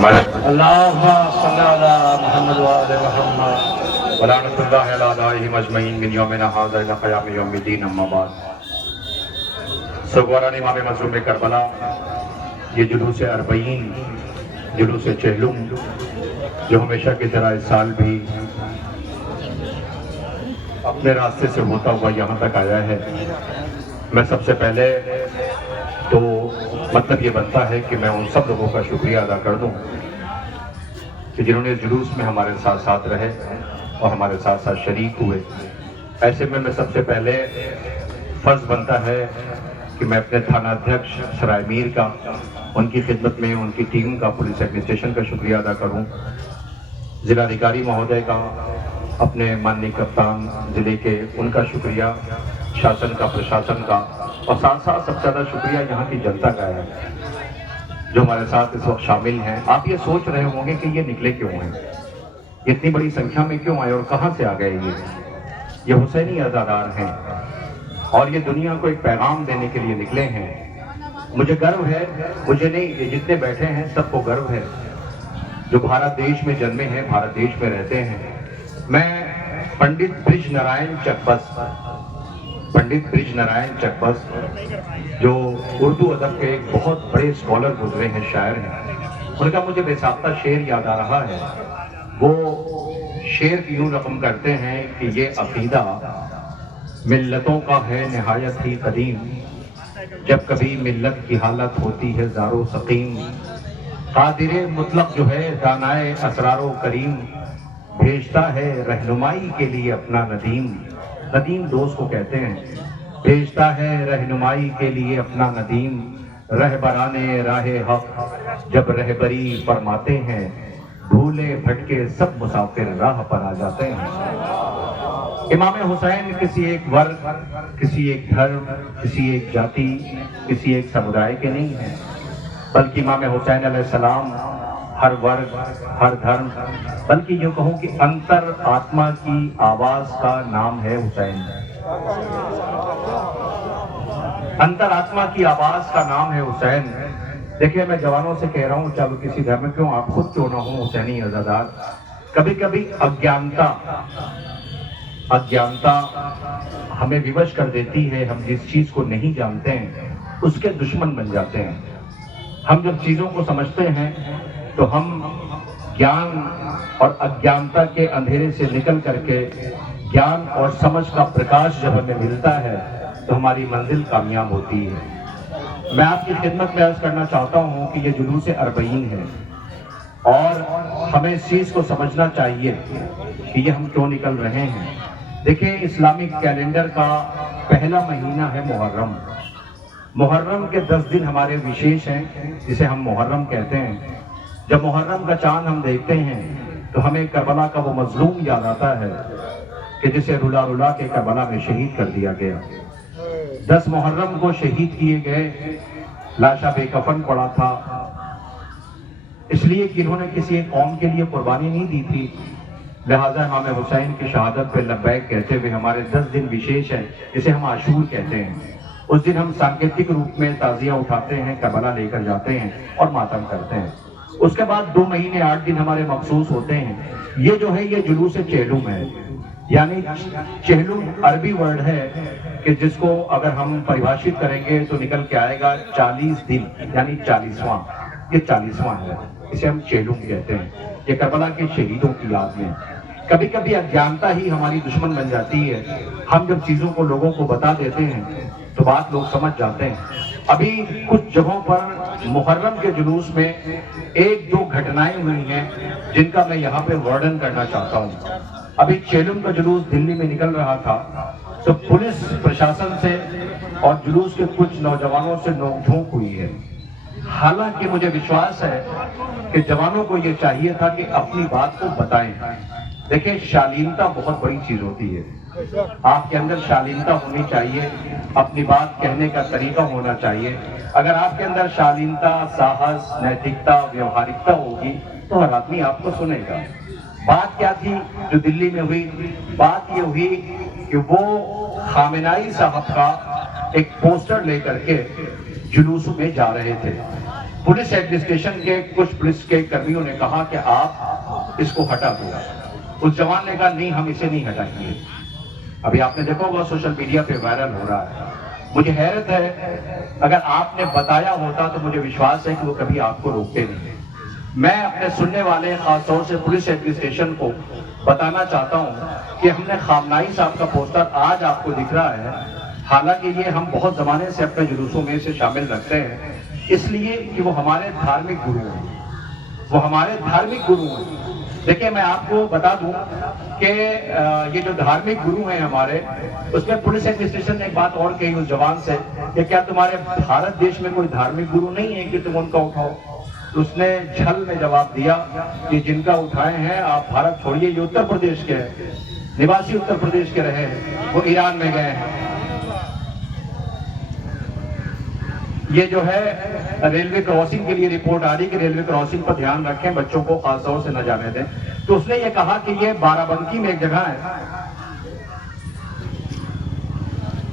अल्लाहुम्मा सल्ली अला मुहम्मद व आले मुहम्मद व लानतुल्लाहि अला अलैहिम अजमईन मिन यौमिना हाज़ा इला क़याम यौमिद्दीन अम्मा बाद। सगवारान इमाम मज़लूम करबला, ये जुलूस अरबईन, जुलूस चहलुम, जो हमेशा की तरह इस साल भी अपने रास्ते से होता हुआ यहाँ तक आया है। मैं सबसे पहले तो मतलब ये बनता है कि मैं उन सब लोगों का शुक्रिया अदा कर दूं कि जिन्होंने इस जुलूस में हमारे साथ साथ रहे और हमारे साथ साथ शरीक हुए। ऐसे में मैं सबसे पहले फ़र्ज़ बनता है कि मैं अपने थाना अध्यक्ष सराय मीर का, उनकी खिदमत में उनकी टीम का, पुलिस एडमिनिस्ट्रेशन का शुक्रिया अदा करूं, ज़िलाधिकारी महोदय का, अपने माननीय कप्तान ज़िले के, उनका शुक्रिया, शासन का, प्रशासन का, और साथ साथ सबसे ज़्यादा शुक्रिया यहाँ की जनता का है जो हमारे साथ इस वक्त शामिल हैं। आप ये सोच रहे होंगे कि ये निकले क्यों हैं, इतनी बड़ी संख्या में क्यों आए और कहाँ से आ गए। ये हुसैनी अज़ादार हैं और ये दुनिया को एक पैगाम देने के लिए निकले हैं। मुझे गर्व है, मुझे नहीं, ये जितने बैठे हैं सबको गर्व है जो भारत देश में जन्मे हैं, भारत देश में रहते हैं। मैं पंडित ब्रिज नारायण चकबस जो उर्दू अदब के एक बहुत बड़े स्कॉलर गुजरे हैं, शायर हैं, उनका मुझे बेसाख्ता शेर याद आ रहा है। वो शेर यूं रकम करते हैं कि ये अकीदा मिल्लतों का है निहायत ही कदीम, जब कभी मिल्लत की हालत होती है ज़ारो सकीम, कादिर मुतलक जो है दानाए असरारो करीम, भेजता है रहनुमाई के लिए अपना नदीम। नदीम दोस्त को कहते हैं। भेजता है रहनुमाई के लिए अपना नदीम, रहबराने राहे हक जब रहबरी फरमाते हैं, भूले भटके सब मुसाफिर राह पर आ जाते हैं। इमाम हुसैन किसी एक वर्ग, किसी एक धर्म, किसी एक जाति, किसी एक समुदाय के नहीं हैं, बल्कि इमाम हुसैन अलैहिस्सलाम हर वर्ग, हर धर्म, बल्कि यूँ कहूँ कि अंतर आत्मा की आवाज का नाम है हुसैन। अंतर आत्मा की आवाज का नाम है हुसैन। देखिए, मैं जवानों से कह रहा हूँ, चाहे किसी धर्म में क्यों, आप खुद क्यों ना हो हुसैनी अज़ादार, कभी कभी अज्ञानता हमें विवश कर देती है। हम जिस चीज को नहीं जानते हैं उसके दुश्मन बन जाते हैं। हम जब चीजों को समझते हैं तो हम ज्ञान और अज्ञानता के अंधेरे से निकल करके ज्ञान और समझ का प्रकाश जब हमें मिलता है तो हमारी मंजिल कामयाब होती है। मैं आपकी खिदमत में अर्ज करना चाहता हूं कि ये जुलूस अरबईन है और हमें इस चीज को समझना चाहिए कि ये हम क्यों निकल रहे हैं। देखिए, इस्लामिक कैलेंडर का पहला महीना है मुहर्रम। मुहर्रम के 10 दिन हमारे विशेष हैं, जिसे हम मुहर्रम कहते हैं। जब मुहर्रम का चांद हम देखते हैं तो हमें करबला का वो मजलूम याद आता है कि जिसे रुला रुला के करबला में शहीद कर दिया गया। 10 मुहर्रम को शहीद किए गए, लाशा बेकफन पड़ा था, इसलिए कि इन्होंने किसी एक कौम के लिए कुर्बानी नहीं दी थी। लिहाजा इमाम हुसैन की शहादत पे लब्बैक कहते हुए हमारे 10 दिन विशेष हैं, जिसे हम आशूर कहते हैं। उस दिन हम सांकेतिक रूप में ताजिया उठाते हैं, करबला लेकर जाते हैं और मातम करते हैं। उसके बाद 2 महीने 8 दिन हमारे मखसूस होते हैं। ये जो है ये जुलूस चहलुम है, यानी चहलुम अरबी वर्ड है कि जिसको अगर हम परिभाषित करेंगे तो निकल के आएगा 40 दिन, यानी 40वां। ये 40वां है, इसे हम चहलुम कहते हैं। ये करबला के शहीदों की याद में। कभी कभी अज्ञानता ही हमारी दुश्मन बन जाती है। हम जब चीजों को लोगों को बता देते हैं तो बात लोग समझ जाते हैं। अभी कुछ जगहों पर मुहर्रम के जुलूस में 1-2 घटनाएं हुई हैं जिनका मैं यहाँ पे वर्णन करना चाहता हूँ। अभी चहलुम का जुलूस दिल्ली में निकल रहा था तो पुलिस प्रशासन से और जुलूस के कुछ नौजवानों से नोकझोंक हुई है। हालांकि मुझे विश्वास है कि जवानों को ये चाहिए था कि अपनी बात को बताएं। देखिए, शालीनता बहुत बड़ी चीज होती है। आपके अंदर शालीनता होनी चाहिए, अपनी बात कहने का तरीका होना चाहिए। अगर आपके अंदर शालीनता, साहस, नैतिकता, व्यवहारिकता होगी तो हर आदमी आपको सुनेगा। बात क्या थी जो दिल्ली में हुई? बात ये हुई कि वो खामेनाई साहब का एक पोस्टर लेकर के जुलूस में जा रहे थे। पुलिस एडमिनिस्ट्रेशन के कुछ पुलिस के कर्मियों ने कहा कि आप इसको हटा दो। उस जवान ने कहा नहीं, हम इसे नहीं हटाएंगे। अभी आपने देखा होगा सोशल मीडिया पे वायरल हो रहा है। मुझे हैरत है, अगर आपने बताया होता तो मुझे विश्वास है कि वो कभी आपको रोकते नहीं। मैं अपने सुनने वाले खासतौर से पुलिस एडमिनिस्ट्रेशन को बताना चाहता हूं कि हमने खामनाई साहब का पोस्टर आज आपको दिख रहा है, हालांकि ये हम बहुत जमाने से अपने जुलूसों में से शामिल रखते हैं, इसलिए कि वो हमारे धार्मिक गुरु हैं, वो हमारे धार्मिक गुरु हैं। देखिए, मैं आपको बता दूं कि ये जो धार्मिक गुरु हैं हमारे, उसमें पुलिस एडमिनिस्ट्रेशन ने एक बात और कही उस जवान से कि क्या तुम्हारे भारत देश में कोई धार्मिक गुरु नहीं है कि तुम उनका उठाओ? तो उसने छल में जवाब दिया कि जिनका उठाए हैं आप भारत छोड़िए, ये उत्तर प्रदेश के हैं, निवासी उत्तर प्रदेश के रहे हैं, वो ईरान में गए हैं। ये जो है रेलवे क्रॉसिंग के लिए रिपोर्ट आ रही कि रेलवे क्रॉसिंग पर ध्यान रखें, बच्चों को खासतौर से न जाने दें। तो उसने ये कहा कि ये बाराबंकी में एक जगह है,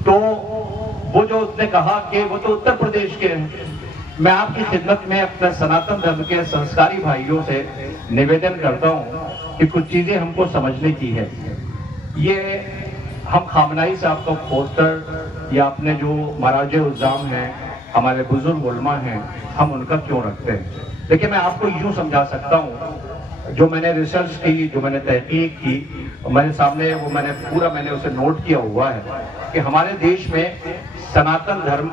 तो वो जो उसने कहा कि वो तो उत्तर प्रदेश के हैं। मैं आपकी खिदमत में अपने सनातन धर्म के संस्कारी भाइयों से निवेदन करता हूं कि कुछ चीजें हमको समझने की है। ये हम खामनाई साहब का पोस्टर या अपने जो महाराजे उज़्ज़ाम हैं, हमारे बुजुर्ग उलमा हैं, हम उनका क्यों रखते हैं? देखिए, मैं आपको यूं समझा सकता हूं, जो मैंने रिसर्च की, जो मैंने तहकीक की, मेरे सामने वो मैंने उसे नोट किया हुआ है कि हमारे देश में सनातन धर्म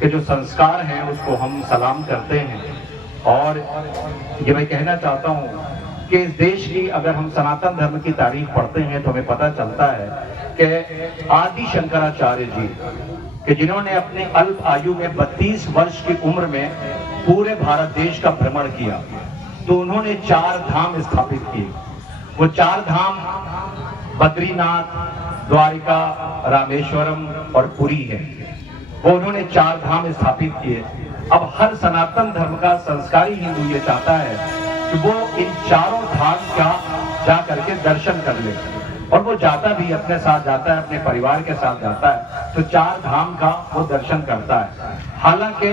के जो संस्कार हैं उसको हम सलाम करते हैं। और ये मैं कहना चाहता हूं कि इस देश की अगर हम सनातन धर्म की तारीख पढ़ते हैं तो हमें पता चलता है कि आदि शंकराचार्य जी कि जिन्होंने अपने अल्प आयु में 32 वर्ष की उम्र में पूरे भारत देश का भ्रमण किया, तो उन्होंने 4 धाम स्थापित किए। वो 4 धाम बद्रीनाथ, द्वारिका, रामेश्वरम और पुरी है। वो उन्होंने 4 धाम स्थापित किए। अब हर सनातन धर्म का संस्कारी हिंदू ये चाहता है कि वो इन चारों धाम का जा करके दर्शन कर ले, और वो जाता भी अपने साथ जाता है, अपने परिवार के साथ जाता है, तो 4 धाम का वो दर्शन करता है। हालांकि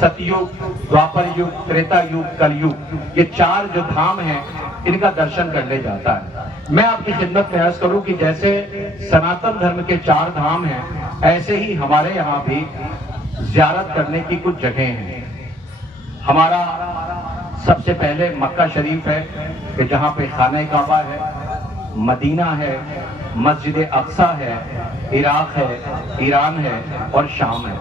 सतयुग, द्वापर युग, त्रेता युग, कलयुग, ये 4 जो धाम हैं इनका दर्शन करने जाता है। मैं आपकी खिदमत में अर्ज करूं कि जैसे सनातन धर्म के 4 धाम हैं, ऐसे ही हमारे यहाँ भी ज़ियारत करने की कुछ जगह हैं। हमारा सबसे पहले मक्का शरीफ है कि जहाँ पे खाने काबा है, मदीना है, मस्जिद अक्सा है, इराक है, ईरान है और शाम है।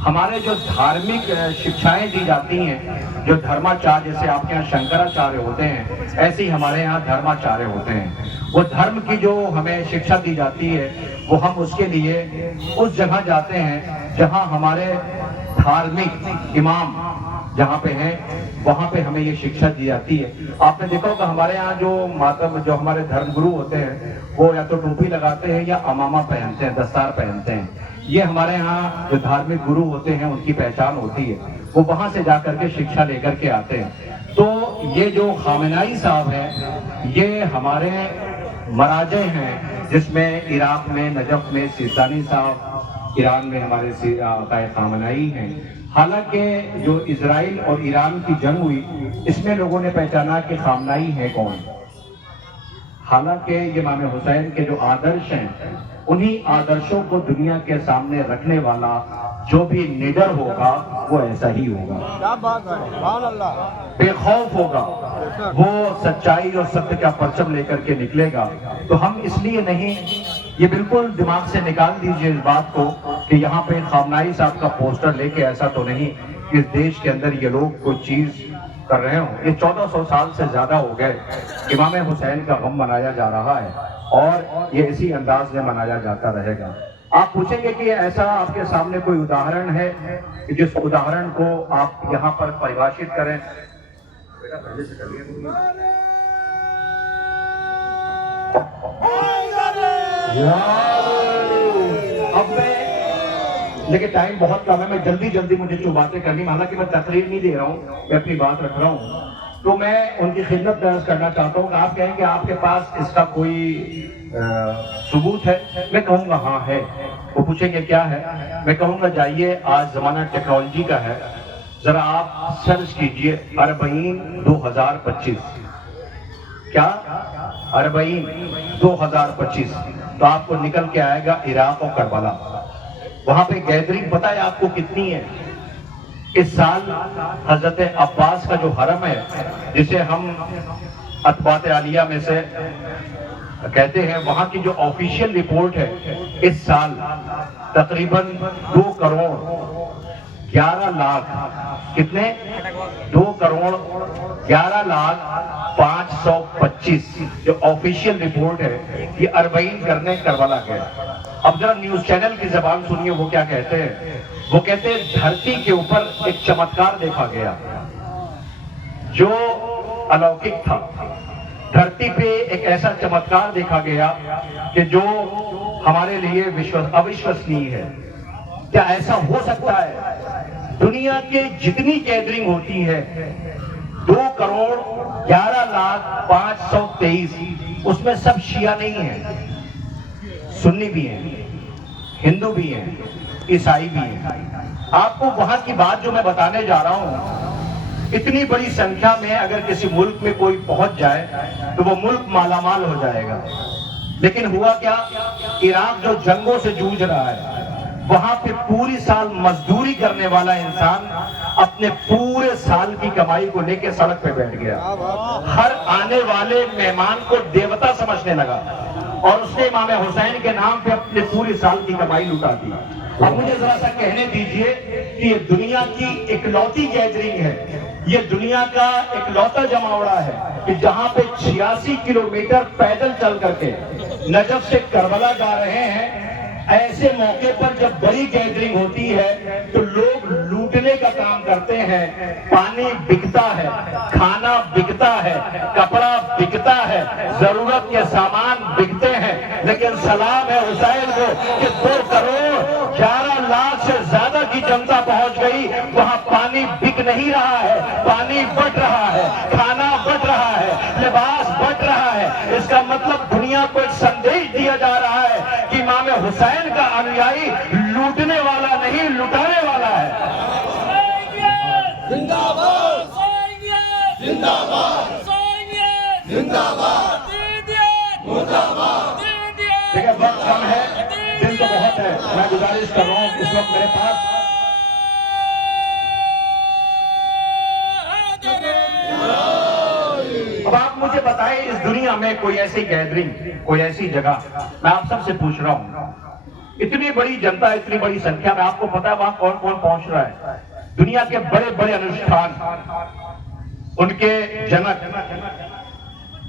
हमारे जो धार्मिक शिक्षाएं दी जाती हैं, जो धर्माचार्य, जैसे आपके यहाँ शंकराचार्य होते हैं, ऐसे ही हमारे यहाँ धर्माचार्य होते हैं। वो धर्म की जो हमें शिक्षा दी जाती है, वो हम उसके लिए उस जगह जाते हैं जहाँ हमारे धार्मिक इमाम जहाँ पे हैं, वहाँ पे हमें ये शिक्षा दी जाती है। आपने देखा होगा हमारे यहाँ जो मातम, जो हमारे धर्मगुरु होते हैं, वो या तो टोपी लगाते हैं या अमामा पहनते हैं, दस्तार पहनते हैं। ये हमारे यहाँ जो धार्मिक गुरु होते हैं उनकी पहचान होती है, वो वहाँ से जा करके शिक्षा लेकर के आते हैं। तो ये जो खामनाई साहब हैं, ये हमारे मराजे हैं, जिसमें इराक में, नजफ में सीसानी साहब, ईरान में हमारे खामनाई हैं। हालांकि जो इजराइल और ईरान की जंग हुई, इसमें लोगों ने पहचाना कि खामनाई है कौन। हालांकि ये इमाम हुसैन के जो आदर्श हैं, उन्हीं आदर्शों को दुनिया के सामने रखने वाला जो भी निडर होगा वो ऐसा ही होगा, क्या बात है, सुभान अल्लाह, बेखौफ होगा, वो सच्चाई और सत्य का परचम लेकर के निकलेगा। तो हम इसलिए नहीं, ये बिल्कुल दिमाग से निकाल दीजिए इस बात को कि यहाँ पे खामनाई साहब का पोस्टर लेके ऐसा तो नहीं कि इस देश के अंदर ये लोग कोई चीज कर रहे हो। ये 1400 साल से ज्यादा हो गए इमाम हुसैन का गम मनाया जा रहा है और ये इसी अंदाज में मनाया जाता रहेगा। आप पूछेंगे कि ऐसा आपके सामने कोई उदाहरण है कि जिस उदाहरण को आप यहाँ पर परिभाषित करें? बेटा पहले से कर लिया। अब मैं, लेकिन टाइम बहुत कम है, मैं जल्दी मुझे जो बातें करनी, हालांकि मैं तकरीर नहीं दे रहा हूँ, मैं अपनी बात रख रहा हूँ, तो मैं उनकी खिदमत दर्ज करना चाहता हूँ कि आप कहेंगे आपके पास इसका कोई सबूत है? मैं कहूँगा हाँ है। वो पूछेंगे क्या है? मैं कहूँगा जाइए, आज जमाना टेक्नोलॉजी का है, जरा आप सर्च कीजिए अरबईन 2025, क्या अरबईन 2025, तो आपको निकल के आएगा इराक और करबला। वहां पे गैदरिंग पता है आपको कितनी है? इस साल हजरत अब्बास का जो हरम है, जिसे हम अतबात आलिया में से कहते हैं, वहां की जो ऑफिशियल रिपोर्ट है, इस साल तकरीबन 2 करोड़ 11 लाख, कितने? 2 करोड़ 11 लाख 525 जो ऑफिशियल रिपोर्ट है, ये अरबईन करने करबला गए। अब जरा न्यूज चैनल की जबान सुनिए, वो क्या कहते हैं? वो कहते हैं धरती के ऊपर एक चमत्कार देखा गया जो अलौकिक था। धरती पे एक ऐसा चमत्कार देखा गया कि जो हमारे लिए अविश्वसनीय है। क्या ऐसा हो सकता है? दुनिया के जितनी गैदरिंग होती है 2 करोड़ 11 लाख 523, उसमें सब शिया नहीं है, सुन्नी भी हैं, हिंदू भी हैं, ईसाई भी हैं। आपको वहां की बात जो मैं बताने जा रहा हूं, इतनी बड़ी संख्या में अगर किसी मुल्क में कोई पहुंच जाए तो वो मुल्क मालामाल हो जाएगा। लेकिन हुआ क्या? इराक जो जंगों से जूझ रहा है, वहां पे पूरी साल मजदूरी करने वाला इंसान अपने पूरे साल की कमाई को लेकर सड़क पे बैठ गया। हर आने वाले मेहमान को देवता समझने लगा और उसने इमाम हुसैन के नाम पे अपने पूरी साल की कमाई लुटा दी। अब मुझे जरा सा कहने दीजिए कि ये दुनिया की इकलौती गैदरिंग है, ये दुनिया का इकलौता जमावड़ा है कि जहां पे 86 किलोमीटर पैदल चल करके नजफ से करबला जा रहे हैं। ऐसे मौके पर जब बड़ी गैदरिंग होती है तो लोग लूटने का काम करते हैं। पानी बिकता है, खाना बिकता है, कपड़ा बिकता है, जरूरत के सामान बिकते हैं। लेकिन सलाम है हुसैन को कि 2 करोड़ 11 लाख से ज्यादा की जनता पहुंच गई। वहां पानी बिक नहीं रहा है, पानी बट रहा है, खाना बट रहा है, लिबास बट रहा है। इसका मतलब दुनिया को एक संदेश दिया जा रहा है कि इमाम हुसैन का अनुयायी लूटने वाला नहीं, लुटाने वाला है। जिंदाबाद जिंदाबाद जिंदाबाद मुर्दाबाद। देखिए वक्त कम है, दिन तो बहुत है। मैं गुजारिश कर रहा हूं, इस वक्त मेरे पास अब आप मुझे बताएं, इस दुनिया में कोई ऐसी गैदरिंग, कोई ऐसी जगह, मैं आप सबसे पूछ रहा हूं, इतनी बड़ी जनता, इतनी बड़ी संख्या में, आपको पता है वहां कौन कौन पहुंच रहा है? दुनिया के बड़े बड़े अनुष्ठान, उनके जनक,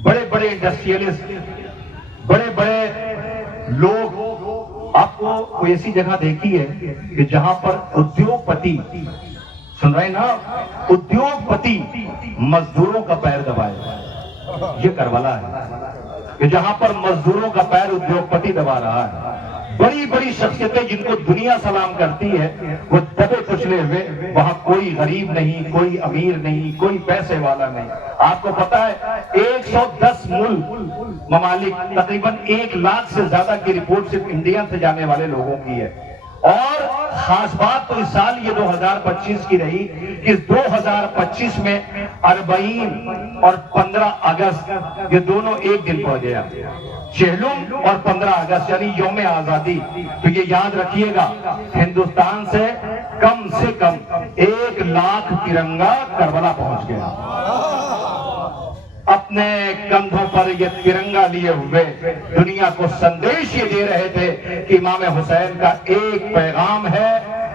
बड़े बड़े इंडस्ट्रियलिस्ट, बड़े बड़े लोग। आपको कोई ऐसी जगह देखी है कि जहां पर उद्योगपति, सुन रहे ना, उद्योगपति मजदूरों का पैर दबाए? ये करबला है कि जहां पर मजदूरों का पैर उद्योगपति दबा रहा है। बड़ी बड़ी शख्सियतें जिनको दुनिया सलाम करती है, वो दबे कुचले हुए, वहां कोई गरीब नहीं, कोई अमीर नहीं, कोई पैसे वाला नहीं। आपको पता है 110 मुल्क ममालिक, तकरीबन 1 लाख से ज्यादा की रिपोर्ट सिर्फ इंडिया से जाने वाले लोगों की है। और खास बात तो इस साल ये 2025 की रही कि 2025 में अरबईन और 15 अगस्त ये दोनों एक दिन पड़ गया। चेहलुम और 15 अगस्त यानी यौम आजादी। तो ये याद रखिएगा, हिंदुस्तान से कम 1 लाख तिरंगा करबला पहुंच गया। अपने कंधों पर ये तिरंगा लिए हुए दुनिया को संदेश ये दे रहे थे कि इमाम हुसैन का एक पैगाम है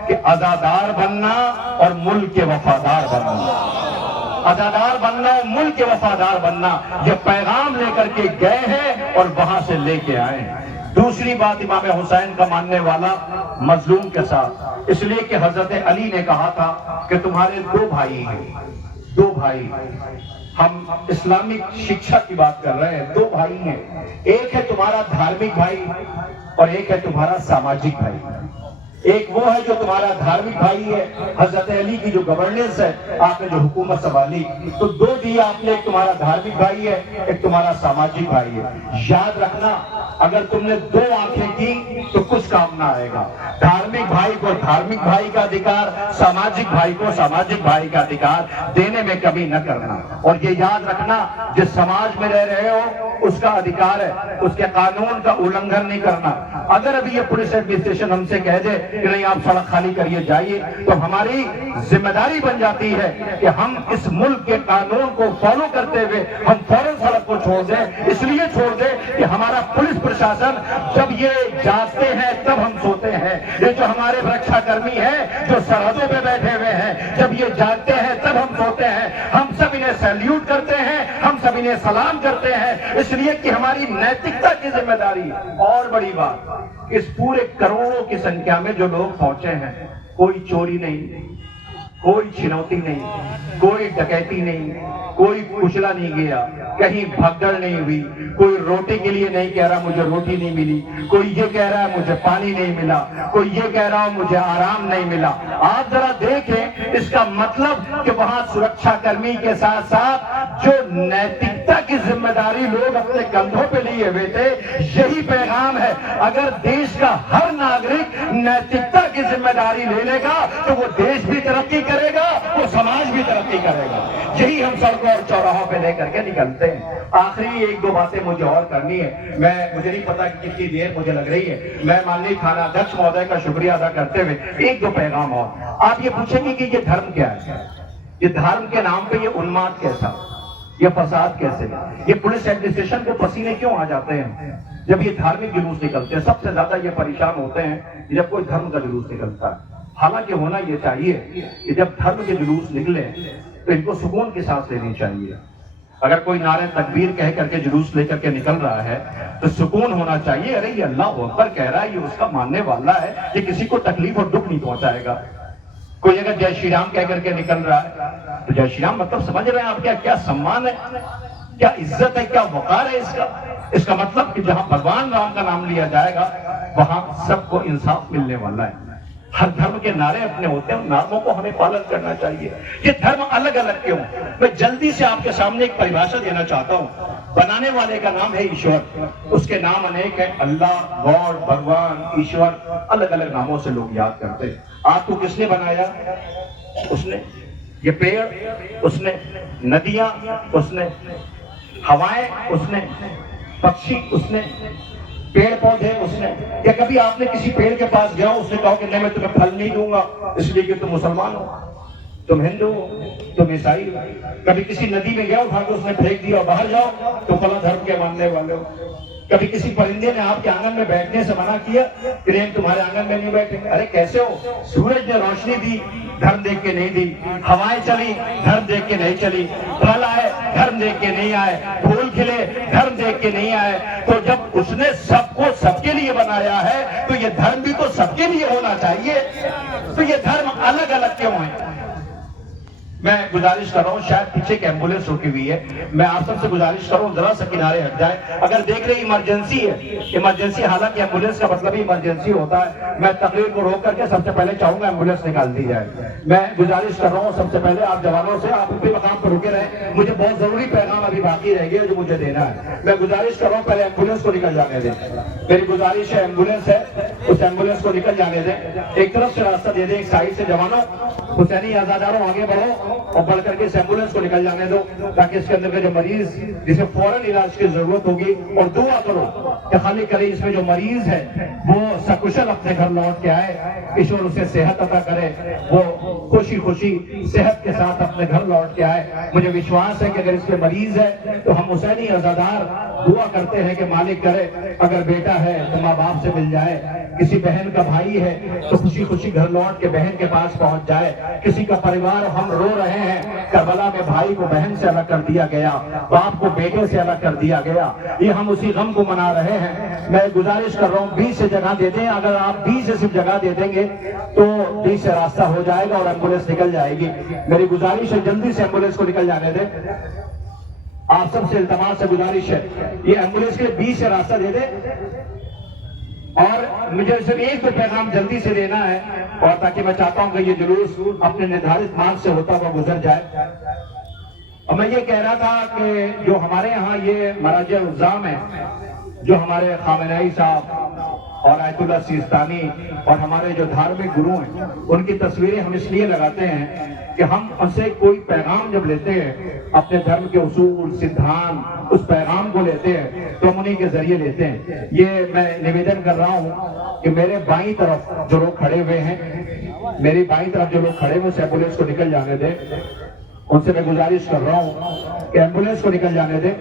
कि आजादार बनना और मुल्क के वफादार बनना, आजादार बनना और मुल्क के वफादार बनना, ये पैगाम लेकर के गए हैं और वहां से लेके आए हैं। दूसरी बात, इमाम हुसैन का मानने वाला मजलूम के साथ, इसलिए कि हजरत अली ने कहा था कि तुम्हारे 2 भाई हैं, 2 भाई। हम इस्लामिक शिक्षा की बात कर रहे हैं। 2 भाई हैं, एक है तुम्हारा धार्मिक भाई और एक है तुम्हारा सामाजिक भाई। एक वो है जो तुम्हारा धार्मिक भाई है, हजरत अली की जो गवर्नेंस है, आपने जो हुकूमत संभाली, तो दो दिया आपने, एक तुम्हारा धार्मिक भाई है, एक तुम्हारा सामाजिक भाई है। याद रखना, अगर तुमने दो आंखें की तो कुछ काम ना आएगा। धार्मिक भाई को धार्मिक भाई का अधिकार, सामाजिक भाई को सामाजिक भाई का अधिकार देने में कभी न करना। और ये याद रखना, जिस समाज में रह रहे हो उसका अधिकार है, उसके कानून का उल्लंघन नहीं करना। अगर अभी ये पुलिस एडमिनिस्ट्रेशन हमसे कह दे कि नहीं आप सड़क खाली करिए जाइए, तो हमारी जिम्मेदारी बन जाती है कि हम इस मुल्क के कानून को फॉलो करते हुए हम फौरन सड़क को छोड़ दें। इसलिए छोड़ दें कि हमारा पुलिस प्रशासन जब ये जागते हैं तब हम सोते हैं। ये जो हमारे रक्षाकर्मी हैं जो सरहदों पे बैठे हुए हैं, जब ये जागते हैं तब हम सोते हैं। हम सब इन्हें सैल्यूट करते हैं, हम सब इन्हें सलाम करते हैं, इसलिए कि हमारी नैतिकता की जिम्मेदारी। और बड़ी बात, इस पूरे करोड़ों की संख्या में जो लोग पहुंचे हैं, कोई चोरी नहीं, कोई छिनौती नहीं, कोई डकैती नहीं, कोई कुचला नहीं गया, कहीं भगदड़ नहीं हुई, कोई रोटी के लिए नहीं कह रहा मुझे रोटी नहीं मिली, कोई ये कह रहा है मुझे पानी नहीं मिला, कोई ये कह रहा है मुझे आराम नहीं मिला। आप जरा देखें, इसका मतलब कि वहां सुरक्षा कर्मी के साथ साथ जो नैतिकता की जिम्मेदारी लोग अपने कंधों पे लिए हुए थे, यही पैगाम है। अगर देश का हर नागरिक नैतिकता की जिम्मेदारी ले लेगा तो वो देश भी तरक्की करेगा, वो समाज भी तरक्की करेगा। यही हम सड़कों और चौराहों पे लेकर के निकलते हैं। आखिरी एक दो बातें मुझे और करनी है, मुझे नहीं पता कि कितनी देर मुझे लग रही है। मैं माननीय थानाध्यक्ष महोदय का शुक्रिया अदा करते हुए एक दो पैगाम और। आप ये पूछेंगे कि ये धर्म क्या है, ये धर्म के नाम पे ये उन्माद कैसा, ये फसाद कैसे, ये पुलिस एडमिनिस्ट्रेशन को पसीने क्यों आ जाते हैं जब ये धार्मिक जुलूस निकलते हैं। सबसे ज्यादा ये परेशान होते हैं जब कोई धर्म का जुलूस निकलता है। हालांकि होना ये चाहिए कि जब धर्म के जुलूस निकले तो इनको सुकून की सांस लेनी चाहिए। अगर कोई नारे तकबीर कह करके जुलूस लेकर के निकल रहा है तो सुकून होना चाहिए, अरे ये अल्लाह अकबर कह रहा है, ये उसका मानने वाला है, ये किसी को तकलीफ और दुख नहीं पहुंचाएगा। कोई अगर जय श्री राम कह करके निकल रहा है तो जय श्री राम मतलब समझ रहे हैं आप, क्या सम्मान है, क्या इज्जत है, क्या वकार है इसका मतलब कि जहां भगवान राम का नाम लिया जाएगा वहां सबको इंसाफ मिलने वाला है। हर धर्म के नारे अपने होते हैं, उन नारों को हमें पालन करना चाहिए। ये धर्म अलग अलग क्यों? मैं जल्दी से आपके सामने एक परिभाषा देना चाहता हूं। बनाने वाले का नाम है ईश्वर, उसके नाम अनेक है, अल्लाह, गॉड, भगवान, ईश्वर, अलग अलग नामों से लोग याद करते हैं। आपको किसने बनाया? उसने। ये पेड़ उसने, नदियां उसने, हवाएं उसने, पक्षी उसने, पेड़ पौधे उसने। क्या कभी आपने किसी पेड़ के पास गया, उसने कहा कि नहीं मैं तुम्हें फल नहीं दूंगा इसलिए कि तुम मुसलमान हो, तुम हिंदू हो, तुम ईसाई हो? कभी किसी नदी में गया, उठा के उसने फेंक दिया, बाहर जाओ तो फला धर्म के मानने वाले हो? कभी किसी परिंदे ने आपके आंगन में बैठने से मना किया कि नहीं तुम्हारे आंगन में नहीं बैठेंगे? अरे कैसे हो? सूरज ने रोशनी दी, धर्म देख के नहीं दी, हवाएं चली, धर्म देख के नहीं चली, फल आए, धर्म देख के नहीं आए, फूल खिले, धर्म देख के नहीं आए। तो जब उसने सबको सबके लिए बनाया है तो ये धर्म भी तो सबके लिए होना चाहिए। तो ये धर्म अलग अलग क्यों है? मैं गुजारिश कर रहा हूँ, शायद पीछे एक एम्बुलेंस रुकी हुई है, मैं आप सबसे गुजारिश कर रहा हूँ जरा सा किनारे हट जाए। अगर देख रहे इमरजेंसी है, इमरजेंसी, हालांकि एम्बुलेंस का मतलब ही इमरजेंसी होता है। मैं तकरीर को रोक करके सबसे पहले चाहूंगा एम्बुलेंस निकाल दी जाए। मैं गुजारिश कर रहा हूँ सबसे पहले आप जवानों से, आप अपने मकाम पर रुके रहे, मुझे बहुत जरूरी पैगाम अभी बाकी रह गया जो मुझे देना है। मैं गुजारिश कर रहा हूँ पहले एम्बुलेंस को निकल जाने दें। मेरी गुजारिश है, एम्बुलेंस है, उस एम्बुलेंस को निकल जाने दें। एक तरफ से रास्ता दे दें, एक साइड से। जवानों, हुसैनी आजादारों आगे बढ़ो और बढ़ करके इस एम्बुलेंस को निकल जाने दो, ताकि इसके अंदर के जो मरीज जिसे फौरन इलाज की जरूरत होगी, और दुआ करो कि खाली करे इसमें जो मरीज है वो सकुशल अपने घर लौट के आए, ईश्वर उसे सेहत अता करे, वो खुशी खुशी सेहत के साथ अपने घर लौट के आए। मुझे विश्वास है कि अगर इसके मरीज है तो हम हुसैनी आजादार दुआ करते हैं कि मालिक करे, अगर बेटा है तो माँ बाप से मिल जाए, किसी बहन का भाई है तो खुशी खुशी घर लौट के बहन के पास पहुंच जाए। किसी का परिवार, हम रो रहे हैं करबला में भाई को बहन से अलग कर दिया गया, बाप को बेटे से अलग कर दिया गया, ये हम उसी गम को मना रहे हैं। मैं गुजारिश कर रहा हूँ 20 से जगह दे दें, अगर आप 20 से सिर्फ जगह दे देंगे तो 20 से रास्ता हो जाएगा और एम्बुलेंस निकल जाएगी। मेरी गुजारिश है जल्दी से एम्बुलेंस को निकल जाने दें। आप सबसे इल्तमास से गुजारिश है, ये एम्बुलेंस के लिए 20 से रास्ता दे दें। और मुझे सिर्फ एक तो पैगाम जल्दी से लेना है, और ताकि मैं चाहता हूं कि ये जुलूस अपने निर्धारित मार्ग से होता हुआ गुजर जाए। और मैं ये कह रहा था कि जो हमारे यहाँ ये मराज उज़्ज़ाम है, जो हमारे खामेनेई साहब और आयतुल्लाह सिस्तानी और हमारे जो धार्मिक गुरु हैं, उनकी तस्वीरें हम इसलिए लगाते हैं कि हम उनसे कोई पैगाम जब लेते हैं, अपने धर्म के उसूल सिद्धांत, उस पैगाम को लेते हैं तो हम उन्हीं के जरिए लेते हैं। ये मैं निवेदन कर रहा हूँ कि मेरे बाईं तरफ जो लोग खड़े हुए हैं, मेरी बाईं तरफ जो लोग खड़े हुए उस एम्बुलेंस को निकल जाने दें। उनसे मैं गुजारिश कर रहा हूँ कि एम्बुलेंस को निकल जाने दें।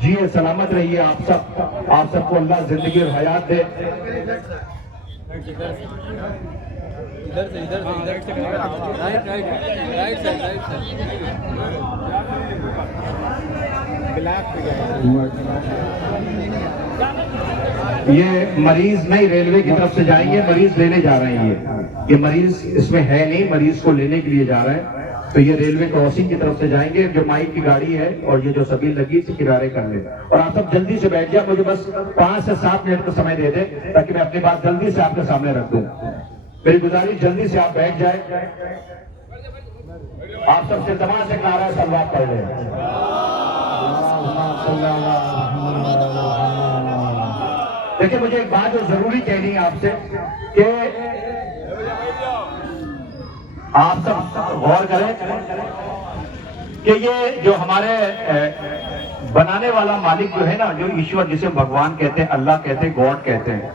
जिए सलामत रहिए आप सबको अल्लाह जिंदगी और हयात दे। ये मरीज नहीं रेलवे की तरफ से जाएंगे, मरीज लेने जा रहे हैं। ये मरीज इसमें है नहीं, मरीज को लेने के लिए जा रहे हैं। तो ये रेलवे क्रॉसिंग की तरफ से जाएंगे। जो माइक की गाड़ी है और ये जो सभी लगी इसे किनारे कर ले, और आप सब जल्दी से बैठ जाए। मुझे बस 5 से 7 मिनट का समय दे दें ताकि मैं अपनी बात जल्दी से आपके सामने रख दूं। मेरी गुजारिश जल्दी से आप बैठ जाए। आप सबसे तमाम से नारा सलवात पढ़ लें। देखिए, मुझे एक बात जो जरूरी कहनी है आपसे कि आप सब गौर करें कि ये जो हमारे बनाने वाला मालिक जो है ना, जो ईश्वर जिसे भगवान कहते हैं, अल्लाह कहते हैं, गॉड कहते हैं,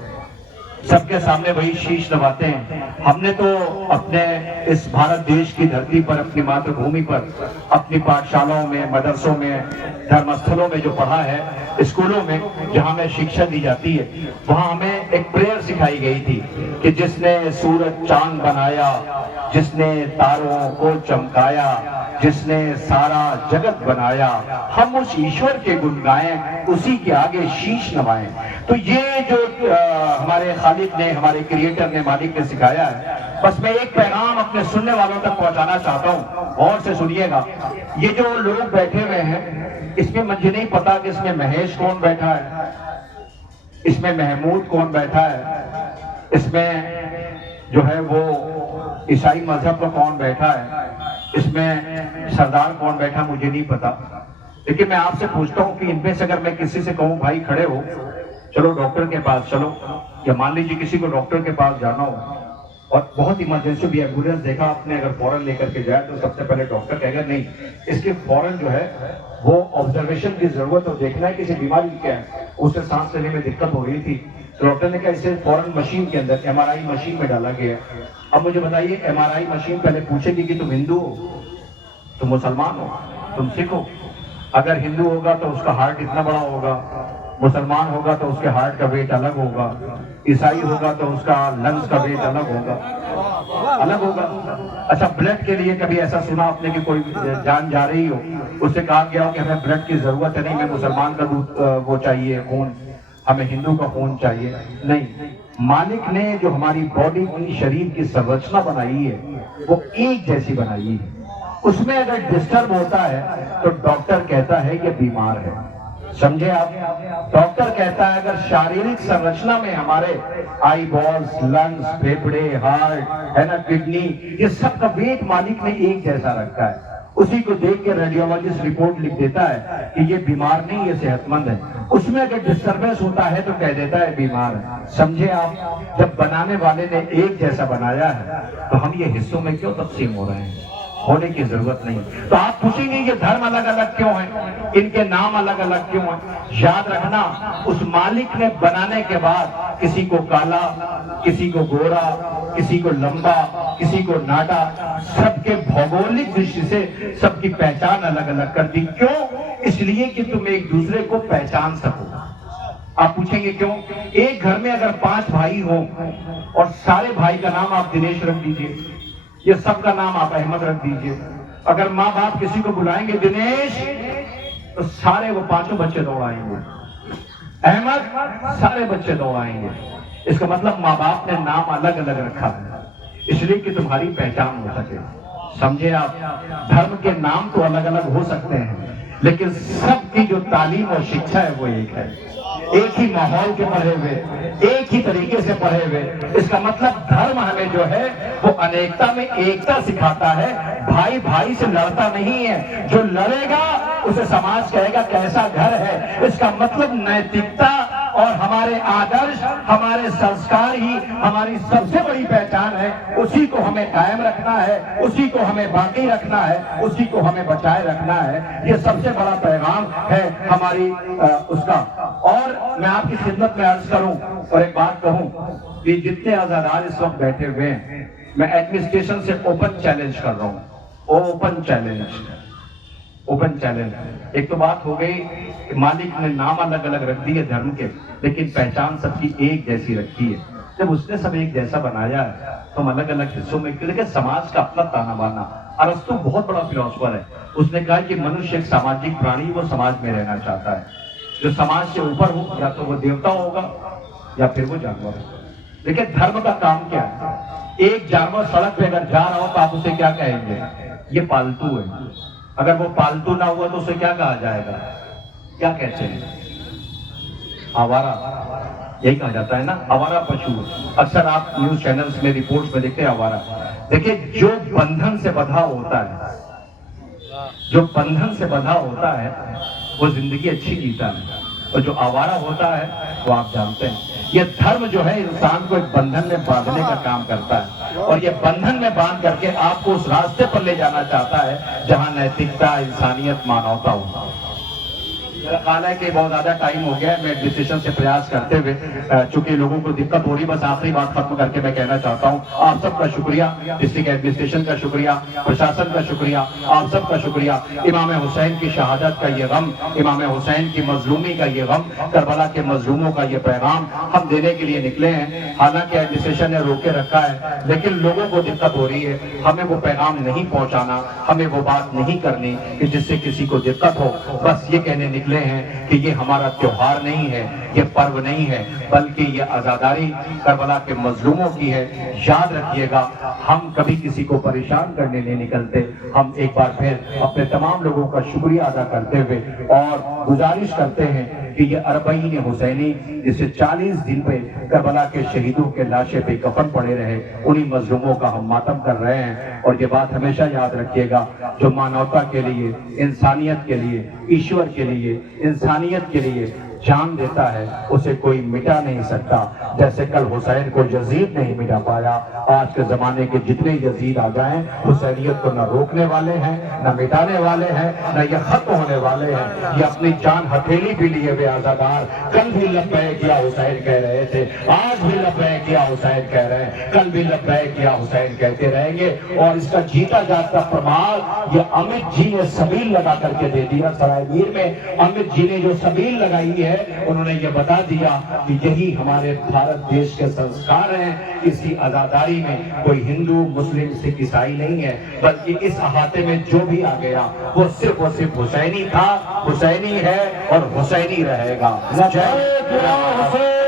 सबके सामने वही शीश नवाते हैं। हमने तो अपने इस भारत देश की धरती पर, अपनी मातृभूमि पर, अपनी पाठशालाओं में, मदरसों में, धर्मस्थलों में जो पढ़ा है, स्कूलों में जहां हमें शिक्षा दी जाती है, वहां हमें एक प्रेयर सिखाई गई थी कि जिसने सूरज चांद बनाया, जिसने तारों को चमकाया, जिसने सारा जगत बनाया, हम उस ईश्वर के गुण गाएं, उसी के आगे शीश नवाएं। तो ये जो हमारे खालिक ने, हमारे क्रिएटर ने, मालिक ने सिखाया है, बस मैं एक पैगाम अपने सुनने वालों तक पहुंचाना चाहता हूं। गौर से सुनिएगा। ये जो लोग बैठे हुए हैं, इसमें मुझे नहीं पता कि इसमें महेश कौन बैठा है, इसमें महमूद कौन बैठा है, इसमें जो है वो ईसाई मजहब का कौन बैठा है, इसमें सरदार कौन बैठा, मुझे नहीं पता। लेकिन मैं आपसे पूछता हूं कि इनमें से अगर मैं किसी से कहूं भाई खड़े हो, चलो डॉक्टर के पास चलो, या मान लीजिए किसी को डॉक्टर के पास जाना हो और बहुत इमरजेंसी भी, एम्बुलेंस देखा आपने, अगर फौरन लेकर के जाए तो सबसे पहले डॉक्टर कहेगा नहीं, इसके फौरन जो है वो ऑब्जर्वेशन की जरूरत हो, देखना है किसी बीमारी क्या है, उसे सांस लेने में दिक्कत हो रही थी। डॉक्टर ने कहा इसे फौरन मशीन के अंदर, MRI मशीन में डाला गया। अब मुझे बताइए, MRI मशीन पहले पूछेगी कि तुम हिंदू हो, तुम मुसलमान हो, तुम सिख हो। अगर हिंदू होगा तो उसका हार्ट इतना बड़ा होगा, मुसलमान होगा तो उसके हार्ट का वेट अलग होगा, ईसाई होगा तो उसका लंग्स का वेट अलग होगा। अच्छा, ब्लड के लिए कभी ऐसा सुना आपने कि कोई जान जा रही हो, उससे कहा गया हो कि हमें ब्लड की जरूरत है, नहीं हमें मुसलमान का दूध वो चाहिए खून, हमें हिंदू का खून चाहिए? नहीं, मालिक ने जो हमारी बॉडी की, शरीर की संरचना बनाई है, वो एक जैसी बनाई है। उसमें अगर डिस्टर्ब होता है तो डॉक्टर कहता है ये बीमार है। समझे आप? डॉक्टर कहता है अगर शारीरिक संरचना में हमारे आई बॉल्स, लंग्स, फेफड़े, हार्ट है ना, किडनी, ये सब का वेट मालिक ने एक जैसा रखा है। उसी को देख के रेडियोलॉजिस्ट रिपोर्ट लिख देता है कि ये बीमार नहीं, ये सेहतमंद है। उसमें अगर डिस्टर्बेंस होता है तो कह देता है बीमार है। समझे आप? जब बनाने वाले ने एक जैसा बनाया है तो हम ये हिस्सों में क्यों तकसीम हो रहे हैं? होने की जरूरत नहीं। तो आप पूछेंगे ये धर्म अलग अलग क्यों है, इनके नाम अलग अलग क्यों है? याद रखना, उस मालिक ने बनाने के बाद किसी को काला, किसी को गोरा, किसी को लंबा, किसी को नाटा, सबके भौगोलिक दृष्टि से सबकी पहचान अलग अलग कर दी। क्यों? इसलिए कि तुम एक दूसरे को पहचान सको। आप पूछेंगे क्यों? एक घर में अगर 5 भाई हो और सारे भाई का नाम आप दिनेश रख दीजिए, ये सबका नाम आप अहमद रख दीजिए। अगर माँ बाप किसी को बुलाएंगे दिनेश, तो सारे वो 5 बच्चे दौड़ाएंगे, अहमद सारे बच्चे दौड़ाएंगे। इसका मतलब माँ बाप ने नाम अलग अलग रखा है इसलिए कि तुम्हारी पहचान हो सके। समझे आप? धर्म के नाम तो अलग अलग हो सकते हैं लेकिन सबकी जो तालीम और शिक्षा है वो एक है। एक ही माहौल के पढ़े हुए, एक ही तरीके से पढ़े हुए। इसका मतलब धर्म हमें जो है वो अनेकता में एकता सिखाता है, भाई भाई से लड़ता नहीं है। जो लड़ेगा उसे समाज कहेगा कैसा घर है। इसका मतलब नैतिकता और हमारे आदर्श, हमारे संस्कार ही हमारी सबसे बड़ी पहचान है। उसी को हमें कायम रखना है, उसी को हमें बाकी रखना है, उसी को हमें बचाए रखना है। ये सबसे बड़ा पैगाम है हमारी उसका। और मैं आपकी खिदमत में अर्ज करूं और एक बात कहूं कि जितने आजादार इस वक्त बैठे हुए हैं, मैं एडमिनिस्ट्रेशन से ओपन चैलेंज कर रहा हूं। Open challenge, open challenge. एक तो बात हो गई, मालिक ने नाम अलग अलग रख दिए धर्म के, लेकिन पहचान सबकी एक जैसी रखी है। जब उसने सब एक जैसा बनाया है तो हम अलग अलग हिस्सों में, देखिए समाज का अपना ताना बाना। अरस्तु बहुत बड़ा फिलोसफर है, उसने कहा कि मनुष्य एक सामाजिक प्राणी, वो समाज में रहना चाहता है। जो समाज से ऊपर हो, या तो वो देवता होगा या फिर वो जानवर होगा। देखिए धर्म का काम क्या है? एक जानवर सड़क पे अगर जा रहा हो तो आप उसे क्या कहेंगे? ये पालतू है। अगर वो पालतू ना हुआ तो उसे क्या कहा जाएगा? क्या कहते हैं? आवारा, यही कहा जाता है ना, आवारा पशु। अक्सर आप न्यूज चैनल्स में रिपोर्ट्स में देखते हैं आवारा। देखिए जो बंधन से बंधा होता है, जो बंधन से बंधा होता है वो जिंदगी अच्छी जीता है, और जो आवारा होता है वो आप जानते हैं। ये धर्म जो है इंसान को एक बंधन में बांधने का काम करता है, और ये बंधन में बांध करके आपको उस रास्ते पर ले जाना चाहता है जहां नैतिकता, इंसानियत, मानवता हो। मेरा ख्याल है कि बहुत ज्यादा टाइम हो गया है। मैं एडमिनिस्ट्रेशन से प्रयास करते हुए, चूंकि लोगों को दिक्कत हो रही, बस आखिरी बात खत्म करके मैं कहना चाहता हूँ, आप सबका शुक्रिया, डिस्ट्रिक्ट एडमिनिस्ट्रेशन का शुक्रिया, प्रशासन का शुक्रिया, आप सबका शुक्रिया। इमाम हुसैन की शहादत का ये गम, इमाम हुसैन की मजलूमी का ये गम, करबला के मजलूमों का ये पैगाम हम देने के लिए निकले हैं। हालांकि एडमिनिस्ट्रेशन ने रोके रखा है, लेकिन लोगों को दिक्कत हो रही है। हमें वो पैगाम नहीं पहुंचाना, हमें वो बात नहीं करनी कि जिससे किसी को दिक्कत हो। बस ये कहने निकले हैं कि ये हमारा त्योहार नहीं है, ये पर्व नहीं है, बल्कि ये आजादारी करबला के मजलूमों की है। याद रखिएगा, हम कभी किसी को परेशान करने नहीं निकलते। हम एक बार फिर अपने तमाम लोगों का शुक्रिया अदा करते हुए और गुजारिश करते हैं कि ये अरबईन हुसैनी, जिसे 40 दिन पे करबला के शहीदों के लाशें पे कफन पड़े रहे, उन्हीं मजलूमों का हम मातम कर रहे हैं। और ये बात हमेशा याद रखिएगा, जो मानवता के लिए, इंसानियत के लिए, ईश्वर के लिए, इंसानियत के लिए जान देता है, उसे कोई मिटा नहीं सकता। जैसे कल हुसैन को यजीद नहीं मिटा पाया, आज के जमाने के जितने यजीद आ जाएं, हुसैनियत को न रोकने वाले हैं, न मिटाने वाले हैं, न ये खत्म होने वाले हैं। ये अपनी जान हथेली भी लिए हुए आजादार कल भी लब्बैक या हुसैन कह रहे थे, आज भी लब्बैक या हुसैन कह रहे हैं, कल भी लब्बैक या हुसैन कहते रहेंगे। और इसका जीता जागता प्रमाण ये अमित जी ने सबील लगा करके दे दिया। सरायवीर में अमित जी ने जो सबील लगाई है, उन्होंने ये बता दिया कि यही हमारे भारत देश के संस्कार हैं। इसकी आजादारी में कोई हिंदू, मुस्लिम, सिख, ईसाई नहीं है, बल्कि इस अहाते में जो भी आ गया वो सिर्फ हुसैनी था, हुसैनी है और हुसैनी रहेगा। जय हुसैन।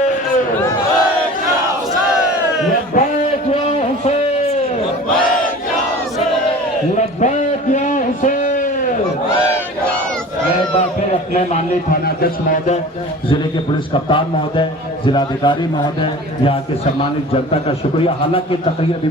एक बार फिर अपने माननीय थानाध्यक्ष महोदय, जिले के पुलिस कप्तान महोदय, जिलाधिकारी महोदय, यहाँ के सम्मानित जनता का शुक्रिया। हालांकि तकरीर भी